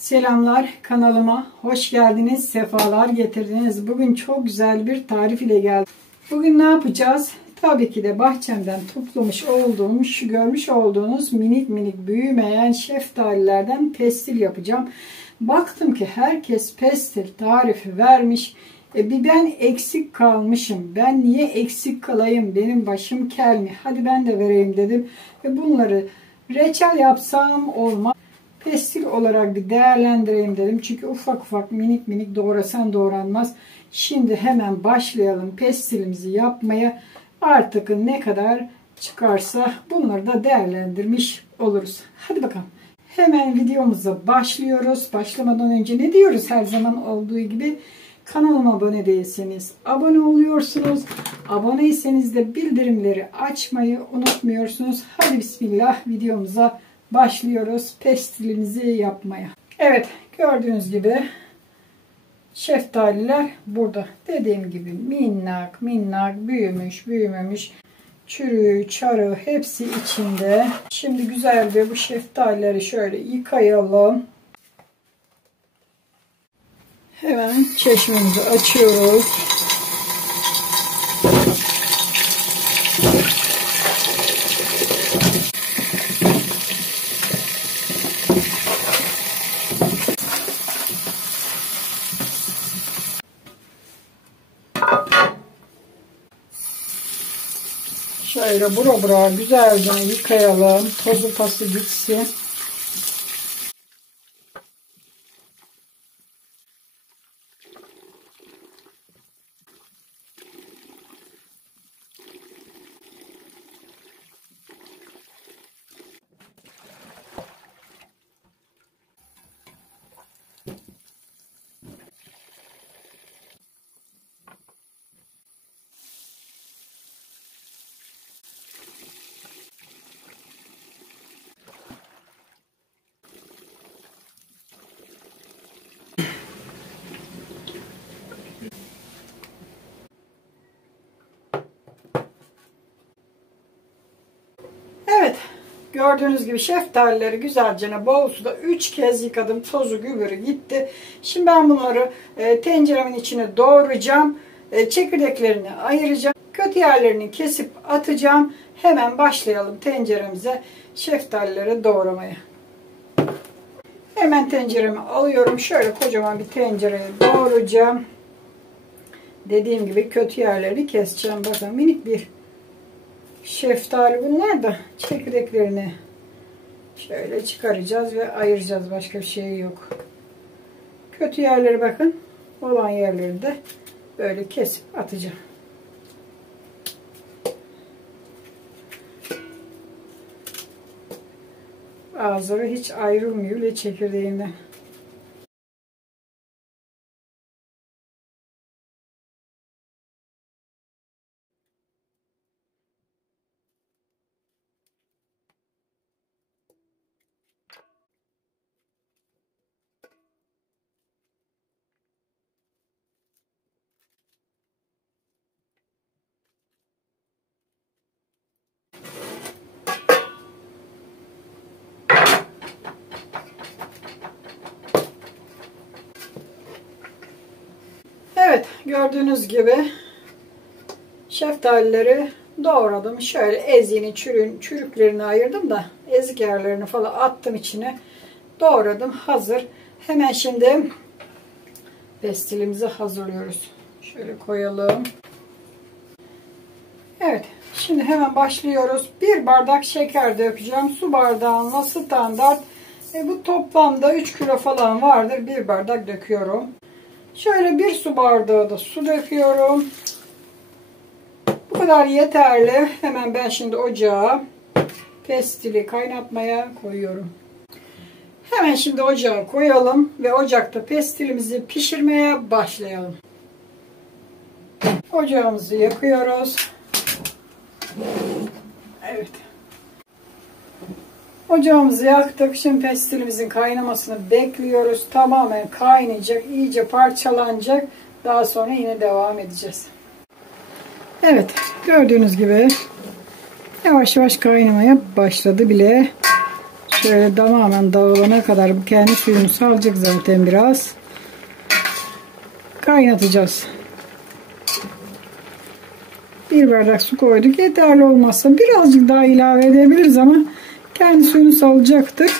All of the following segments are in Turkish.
Selamlar, kanalıma hoş geldiniz, sefalar getirdiniz. Bugün çok güzel bir tarif ile geldim. Bugün ne yapacağız? Tabii ki de bahçemden toplamış olduğum, şu görmüş olduğunuz minik minik büyümeyen şeftalilerden pestil yapacağım. Baktım ki herkes pestil tarifi vermiş. Bir ben eksik kalmışım. Ben niye eksik kalayım? Benim başım kel mi? Hadi ben de vereyim dedim. Ve bunları reçel yapsam olmaz. Pestil olarak bir değerlendireyim dedim. Çünkü ufak ufak minik minik doğrasan doğranmaz. Şimdi hemen başlayalım pestilimizi yapmaya. Artık ne kadar çıkarsa bunları da değerlendirmiş oluruz. Hadi bakalım. Hemen videomuza başlıyoruz. Başlamadan önce ne diyoruz her zaman olduğu gibi? Kanalıma abone değilseniz abone oluyorsunuz. Aboneyseniz de bildirimleri açmayı unutmuyorsunuz. Hadi bismillah videomuza başlıyoruz pestilimizi yapmaya. Evet, gördüğünüz gibi şeftaliler burada. Dediğim gibi minnak minnak büyümüş büyümemiş. Çürüğü, çarığı hepsi içinde. Şimdi güzelce bu şeftalileri şöyle yıkayalım. Hemen çeşmemizi açıyoruz. Şöyle bura güzelce yıkayalım. Tozu pası gitsin. Evet, gördüğünüz gibi şeftalileri güzelce bol suda 3 kez yıkadım. Tozu gübürü gitti. Şimdi ben bunları tenceremin içine doğrayacağım. Çekirdeklerini ayıracağım. Kötü yerlerini kesip atacağım. Hemen başlayalım tenceremize şeftalileri doğramaya. Hemen tenceremi alıyorum. Şöyle kocaman bir tencereye doğrayacağım. Dediğim gibi kötü yerlerini keseceğim. Bakın minik bir şeftali bunlar da çekirdeklerini şöyle çıkaracağız ve ayıracağız. Başka bir şey yok. Kötü yerleri bakın. Olan yerleri de böyle kesip atacağım. Ağızları hiç ayrılmıyor bile çekirdeğinden. Evet, gördüğünüz gibi şeftalileri doğradım. Şöyle eziğini, çürüklerini ayırdım da ezik yerlerini falan attım içine. Doğradım. Hazır. Hemen şimdi pestilimizi hazırlıyoruz. Şöyle koyalım. Evet. Şimdi hemen başlıyoruz. 1 bardak şeker dökeceğim. Su bardağına standart. Bu toplamda 3 kilo falan vardır. 1 bardak döküyorum. Şöyle 1 su bardağı da su döküyorum. Bu kadar yeterli. Hemen ben şimdi ocağa pestili kaynatmaya koyuyorum. Hemen şimdi ocağa koyalım ve ocakta pestilimizi pişirmeye başlayalım. Ocağımızı yakıyoruz. Evet. Ocağımızı yaktık. Şimdi pestilimizin kaynamasını bekliyoruz. Tamamen kaynayacak, iyice parçalanacak. Daha sonra yine devam edeceğiz. Evet, gördüğünüz gibi yavaş yavaş kaynamaya başladı bile. Şöyle tamamen dağılana kadar bu kendi suyunu salacak zaten biraz. Kaynatacağız. Bir bardak su koyduk. Yeterli olmazsa birazcık daha ilave edebiliriz ama kendi suyunu salacaktır.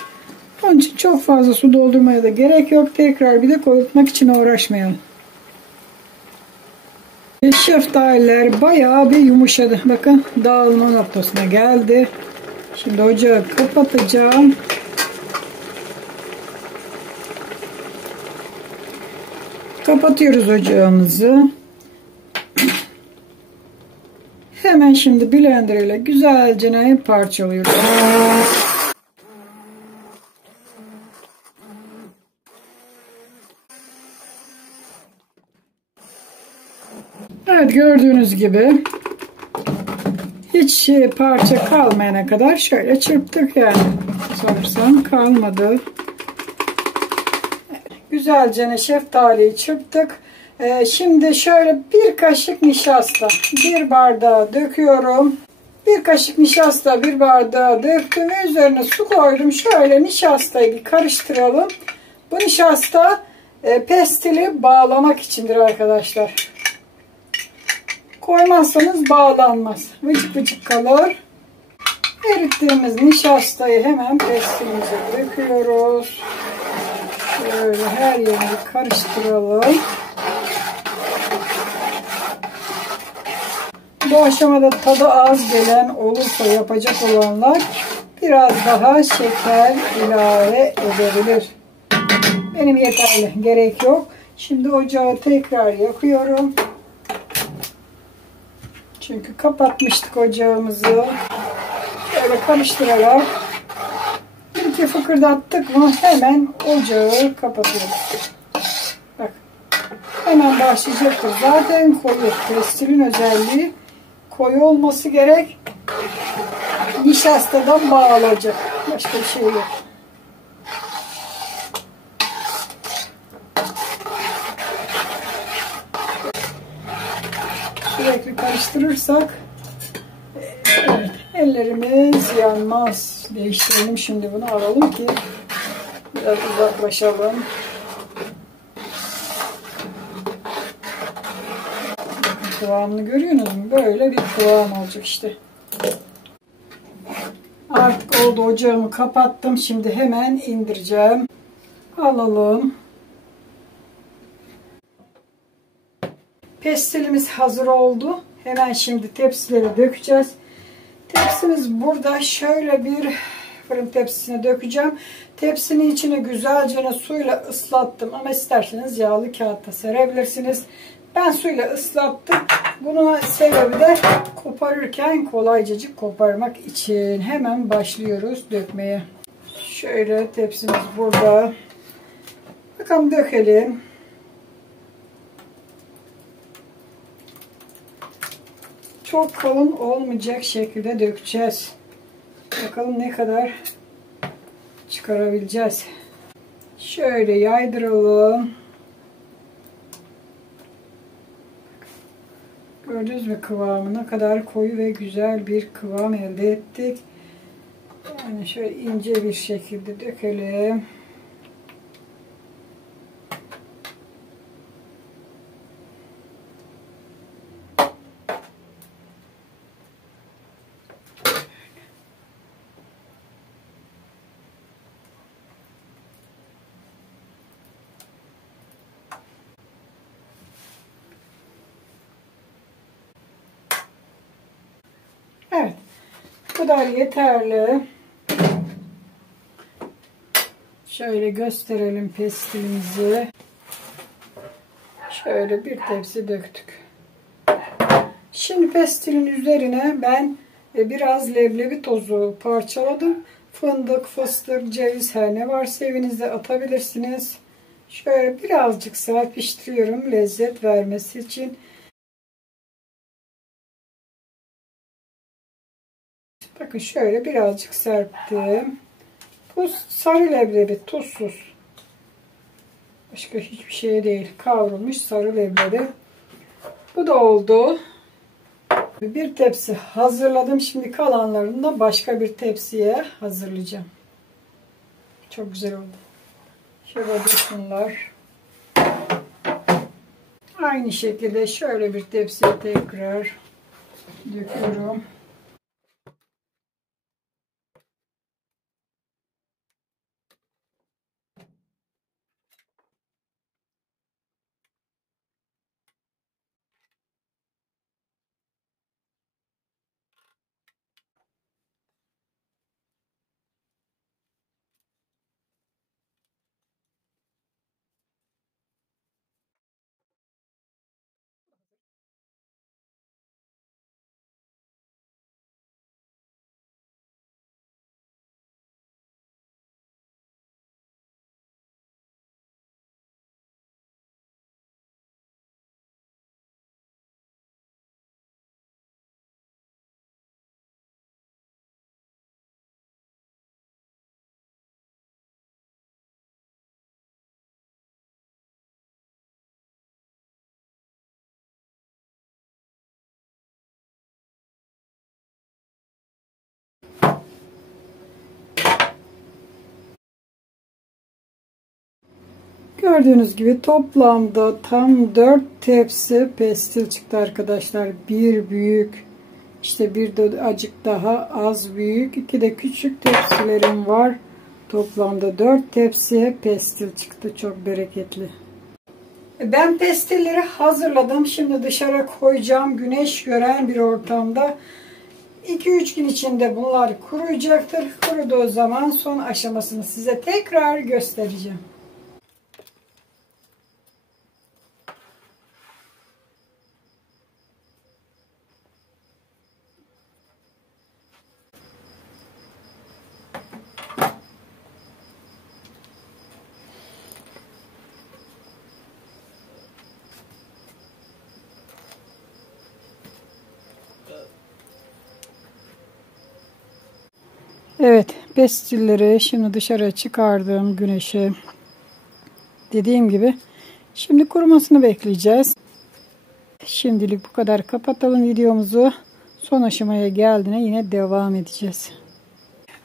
Onun için çok fazla su doldurmaya da gerek yok. Tekrar bir de koyutmak için uğraşmayalım. Şeftaliler bayağı bir yumuşadı. Bakın dağılma noktasına geldi. Şimdi ocağı kapatacağım. Kapatıyoruz ocağımızı. Hemen şimdi blender ile güzelce parçalıyoruz. Evet, gördüğünüz gibi hiç parça kalmayana kadar şöyle çırptık yani. Sanırsam kalmadı. Güzelce şeftaliyi çırptık. Şimdi şöyle bir kaşık nişasta bir bardağa döküyorum. Bir kaşık nişasta bir bardağa döktüm. Üzerine su koydum. Şöyle nişastayı bir karıştıralım. Bu nişasta pestili bağlamak içindir arkadaşlar. Koymazsanız bağlanmaz. Vıcık vıcık kalır. Erittiğimiz nişastayı hemen pestilimize döküyoruz. Şöyle her yerini karıştıralım. Bu aşamada tadı az gelen olursa yapacak olanlar biraz daha şeker ilave edebilir. Benim yeterli, gerek yok. Şimdi ocağı tekrar yakıyorum. Çünkü kapatmıştık ocağımızı. Şöyle karıştırarak bir iki fıkırdattık mı hemen ocağı kapatıyoruz. Bak, hemen başlayacaktır. Zaten koyu. Pestilin özelliği koyu olması gerek. Nişastadan bağlayacak. Başka bir şey yok. Sürekli karıştırırsak evet, ellerimiz yanmaz. Değiştirelim şimdi, bunu alalım ki biraz uzaklaşalım. Kıvamını görüyorsunuz mu? Böyle bir kıvam olacak işte. Artık oldu, ocağımı kapattım. Şimdi hemen indireceğim. Alalım. Pestilimiz hazır oldu. Hemen şimdi tepsilere dökeceğiz. Tepsimiz burada. Şöyle bir fırın tepsisine dökeceğim. Tepsinin içini güzelce suyla ıslattım. Ama isterseniz yağlı kağıtta serebilirsiniz. Ben suyla ıslattım. Bunun sebebi de koparırken kolaycacık koparmak için. Hemen başlıyoruz dökmeye. Şöyle tepsimiz burada. Bakalım dökelim. Çok kalın olmayacak şekilde dökeceğiz. Bakalım ne kadar çıkarabileceğiz. Şöyle yaydıralım. Gördünüz mü kıvamı? Ne kadar koyu ve güzel bir kıvam elde ettik. Yani şöyle ince bir şekilde dökelim. Evet. Bu kadar yeterli. Şöyle gösterelim pestilimizi. Şöyle bir tepsi döktük. Şimdi pestilin üzerine ben biraz leblebi tozu parçaladım. Fındık, fıstık, ceviz, her ne varsa evinizde atabilirsiniz. Şöyle birazcık serpiştiriyorum lezzet vermesi için. Bakın şöyle birazcık serptim. Bu sarı leblebi, tuzsuz. Başka hiçbir şey değil. Kavrulmuş sarı leblebi. Bu da oldu. Bir tepsi hazırladım. Şimdi kalanlarını da başka bir tepsiye hazırlayacağım. Çok güzel oldu. Şöyle dursunlar. Aynı şekilde şöyle bir tepsiye tekrar döküyorum. Gördüğünüz gibi toplamda tam 4 tepsi pestil çıktı arkadaşlar. Bir büyük, işte bir de acık daha az büyük, 2 de küçük tepsilerim var. Toplamda 4 tepsiye pestil çıktı. Çok bereketli. Ben pestilleri hazırladım. Şimdi dışarı koyacağım. Güneş gören bir ortamda. 2-3 gün içinde bunlar kuruyacaktır. Kuruduğu zaman son aşamasını size tekrar göstereceğim. Evet, pestilleri şimdi dışarı çıkardım güneşe. Dediğim gibi şimdi kurumasını bekleyeceğiz. Şimdilik bu kadar, kapatalım videomuzu. Son aşamaya geldiğine yine devam edeceğiz.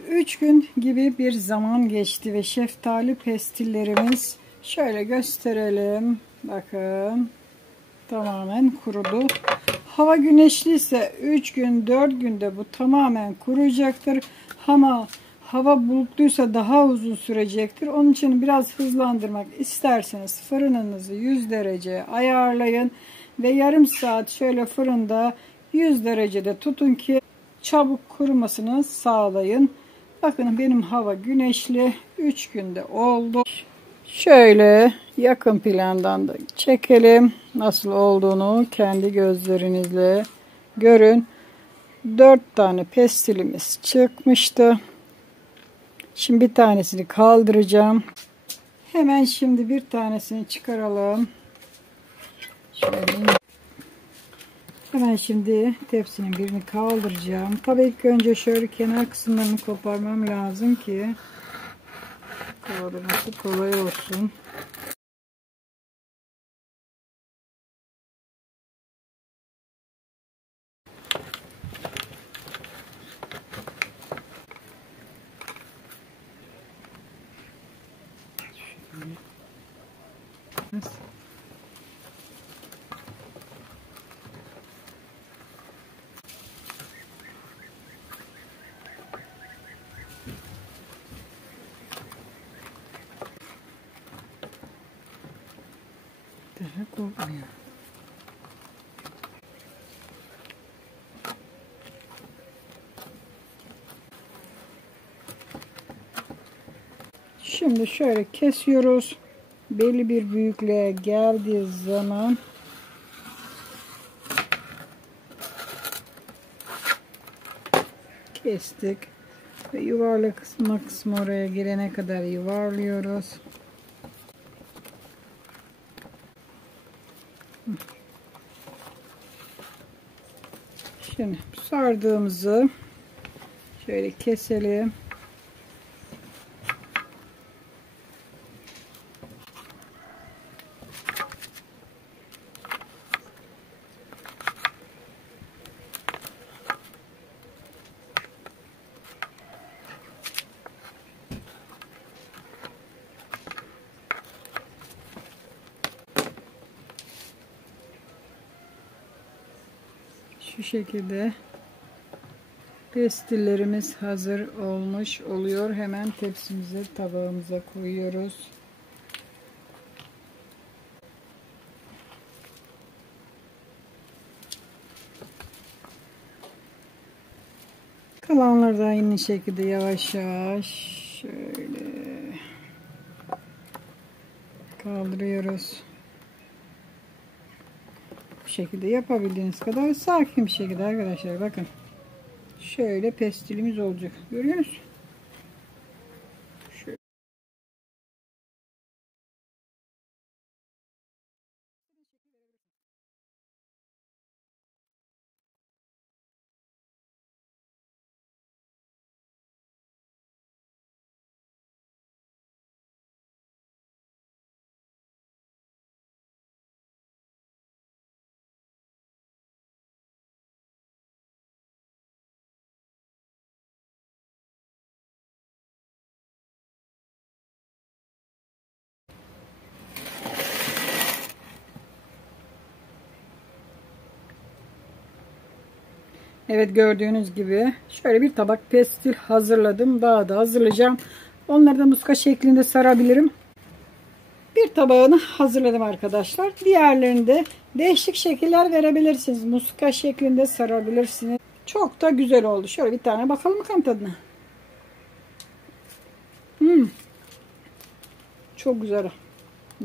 3 gün gibi bir zaman geçti ve şeftali pestillerimiz, şöyle gösterelim. Bakın, tamamen kurudu. Hava güneşliyse 3 gün 4 günde bu tamamen kuruyacaktır. Ama hava bulutluysa daha uzun sürecektir. Onun için biraz hızlandırmak isterseniz fırınınızı 100 derece ayarlayın ve yarım saat şöyle fırında 100 derecede tutun ki çabuk kurumasını sağlayın. Bakın benim hava güneşli, 3 günde oldu. Şöyle yakın plandan da çekelim. Nasıl olduğunu kendi gözlerinizle görün. 4 tane pestilimiz çıkmıştı. Şimdi bir tanesini kaldıracağım. Hemen şimdi bir tanesini çıkaralım. Şöyle. Hemen şimdi tepsinin birini kaldıracağım. Tabii ilk önce şöyle kenar kısımlarını koparmam lazım ki kaldırması kolay olsun. Daha kopmuyor. Şimdi şöyle kesiyoruz. Belli bir büyüklüğe geldiği zaman kestik ve yuvarlak kısmı oraya gelene kadar yuvarlıyoruz. Şimdi sardığımızı şöyle keselim. Şu şekilde pestillerimiz hazır olmuş oluyor. Hemen tepsimize, tabağımıza koyuyoruz. Kalanları da aynı şekilde yavaş yavaş şöyle kaldırıyoruz. Bu şekilde yapabildiğiniz kadar sakin bir şekilde arkadaşlar, bakın. Şöyle pestilimiz olacak. Görüyor musunuz? Şöyle. Evet, gördüğünüz gibi şöyle bir tabak pestil hazırladım. Daha da hazırlayacağım. Onları da muska şeklinde sarabilirim. Bir tabağını hazırladım arkadaşlar. Diğerlerini de değişik şekiller verebilirsiniz. Muska şeklinde sarabilirsiniz. Çok da güzel oldu. Şöyle bir tane bakalım bakalım tadına. Çok güzel.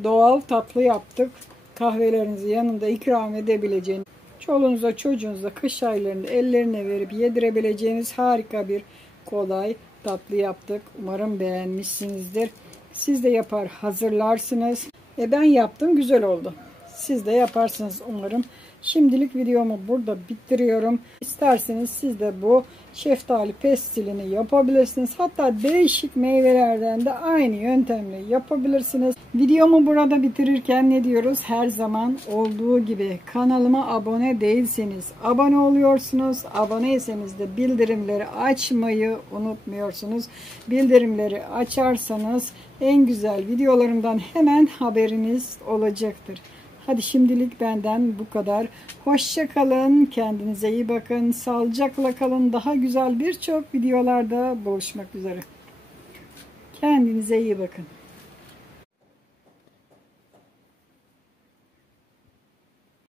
Doğal tatlı yaptık. Kahvelerinizi yanında ikram edebileceğiniz, çoluğunuza çocuğunuza kış aylarında ellerine verip yedirebileceğiniz harika bir kolay tatlı yaptık. Umarım beğenmişsinizdir. Siz de yapar hazırlarsınız. Ben yaptım, güzel oldu. Siz de yaparsınız umarım. Şimdilik videomu burada bitiriyorum. İsterseniz siz de bu şeftali pestilini yapabilirsiniz. Hatta değişik meyvelerden de aynı yöntemle yapabilirsiniz. Videomu burada bitirirken ne diyoruz? Her zaman olduğu gibi kanalıma abone değilseniz abone oluyorsunuz. Aboneyseniz de bildirimleri açmayı unutmuyorsunuz. Bildirimleri açarsanız en güzel videolarımdan hemen haberiniz olacaktır. Hadi şimdilik benden bu kadar. Hoşça kalın. Kendinize iyi bakın. Sağlıcakla kalın. Daha güzel birçok videolarda buluşmak üzere. Kendinize iyi bakın.